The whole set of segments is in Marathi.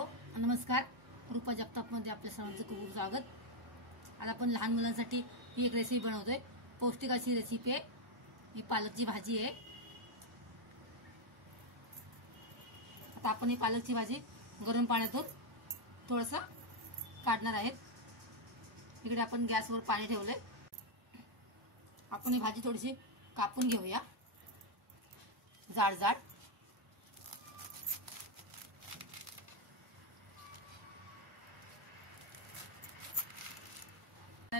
हॅलो नमस्कार. रूपा जगतापमध्ये आपल्या सर्वांचं खूप खूप स्वागत. आज आपण लहान मुलांसाठी ही एक रेसिपी बनवतोय. पौष्टिक अशी रेसिपी आहे. ही पालकची भाजी आहे. आता आपण ही पालकची भाजी गरम पाण्यातून थोडंसं काढणार आहेत. इकडे आपण गॅसवर पाणी ठेवलंय. आपण ही भाजी थोडीशी कापून घेऊया जाड जाड.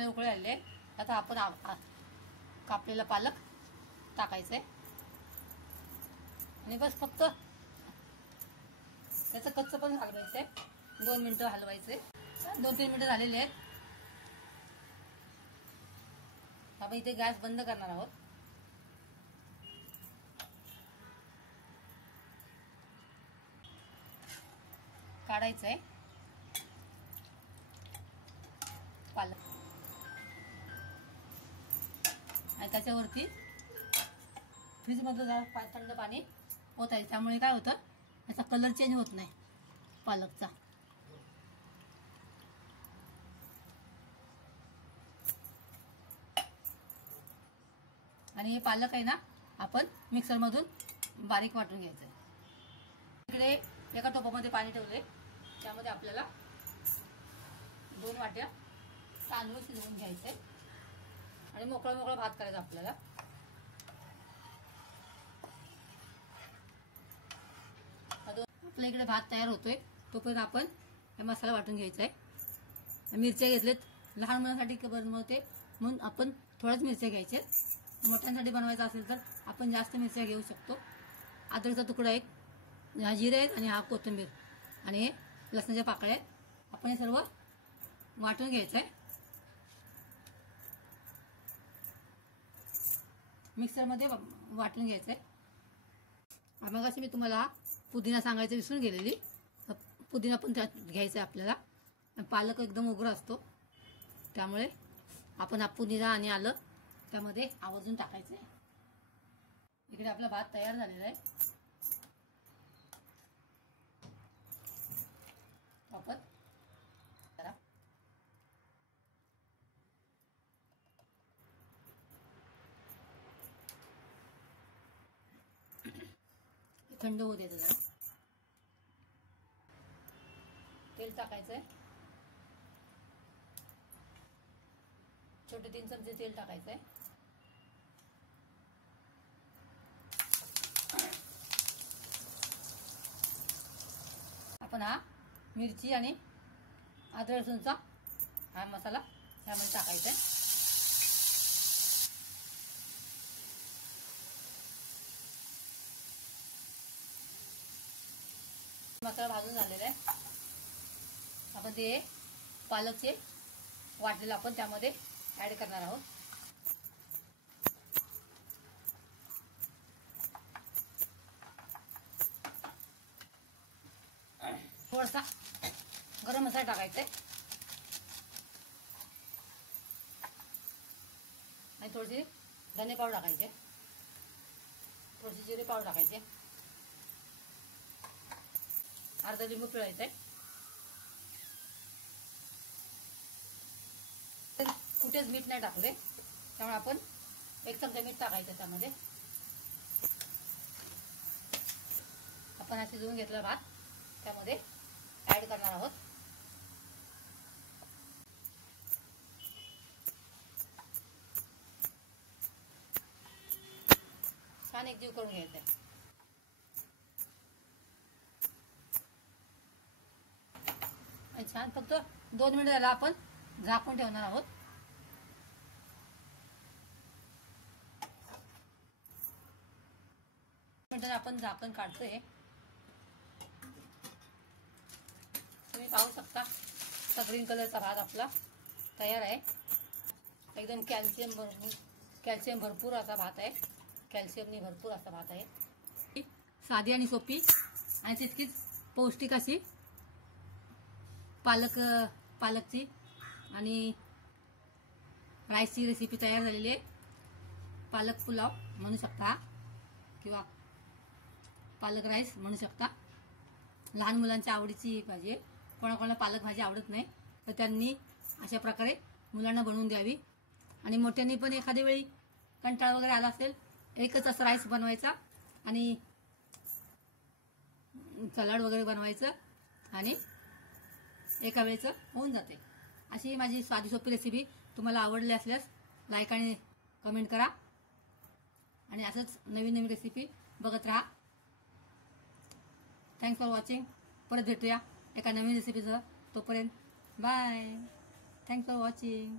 उकळे आले. आता आपण कापलेला पालक टाकायचंय आणि बस फक्त त्याचं कच्चं पण हलवायचंय. 2 मिनिटं हलवायचे. 2-3 मिनिटं झालेले आहेत. आपण इथे गॅस बंद करणार आहोत. काढायचंय पालक आणि त्याच्यावरती फ्रीज मधलं जरा थंड पाणी ओतायचं. त्यामुळे काय होतं, याचा कलर चेंज होत नाही पालकचा. आणि हे पालक आहे ना, आपण मिक्सर मधून बारीक वाटून घ्यायचं. इकडे एका टोपामध्ये पाणी ठेवले. त्यामध्ये आपल्याला 2 वाट्या तांदूळ शिजवून घ्यायचे आणि मोकळा मोकळा भात करायचा आपल्याला. आपल्या इकडे भात तयार होतोय तोपर्यंत आपण हे मसाला वाटून घ्यायचा आहे. मिरच्या घेतलेत. लहान मुलांसाठी बनवते म्हणून आपण थोड्याच मिरच्या घ्यायच्या. मोठ्यांसाठी बनवायचं असेल तर आपण जास्त मिरच्या घेऊ शकतो. अद्रकचा तुकडा एक, हा जिरे आहेत आणि हा कोथिंबीर आणि हे लसणाच्या पाकळ्या. आपण हे सर्व वाटून घ्यायचं आहे. मिक्सरमध्ये वाटून घ्यायचंय. मग अशी मी तुम्हाला पुदिना सांगायचं विसरून गेलेली. पुदिना पण त्यात घ्यायचा आहे आपल्याला. पालक एकदम उग्र असतो त्यामुळे आपण हा पुदिना आणि आलं त्यामध्ये आवर्जून टाकायचंय. इकडे आपला भात तयार झालेला आहे. आपण थंड होऊ द्यायचं. तेल टाकायचंय. छोटे 3 चमचे तेल टाकायचंय. आपण हा मिरची आणि अद्रक लसूणचा हा मसाला यामध्ये टाकायचा आहे. मसाला भाजून झालेला आहे. आपण ते पालकचे वाटलेलं आपण त्यामध्ये ऍड करणार आहोत. थोडासा गरम मसाला टाकायचा आहे आणि थोडीशी धने पावडर टाकायचे, थोडीशी जिरे पावडर टाकायचे, अर्धा लिंबू पिळायचा आहे. कुठेच मीठ नाही टाकले त्यामुळे आपण 1 चमचा मीठ टाकायचं. त्यामध्ये आपण हा शिजवून घेतला भात त्यामध्ये ऍड करणार आहोत. छान एकजीव करून घ्यायचा आहे. छान फक्त 2 मिनिट झाला आपण झाकून ठेवणार आहोत. मिनिटांनी आपण झाकण काढतोय. तुम्ही पाहू शकता ग्रीन कलरचा भात आपला तयार आहे. एकदम कॅल्शियम भरपूर असा भात आहे. कॅल्शियमनी भरपूर असा भात आहे. साधी आणि सोपी आणि तितकीच पौष्टिक अशी पालकची आणि राईसची रेसिपी तयार झालेली आहे. पालक पुलाव म्हणू शकता किंवा पालक राईस म्हणू शकता. लहान मुलांच्या आवडीची भाजी आहे. कोणाकोणाला पालक भाजी आवडत नाही, तर त्यांनी अशा प्रकारे मुलांना बनवून द्यावी. आणि मोठ्यांनी पण एखाद्या वेळी कंटाळा वगैरे आला असेल, एकच असं राईस बनवायचा आणि सलाड वगैरे बनवायचं आणि एका वेळेचं होऊन जाते. अशी माझी साधी सोपी रेसिपी तुम्हाला आवडली असल्यास लाईक आणि कमेंट करा आणि असंच नवीन नवीन रेसिपी बघत राहा. Thanks for watching. परत भेटूया एका नवीन रेसिपीसह. तोपर्यंत बाय. Thanks for watching.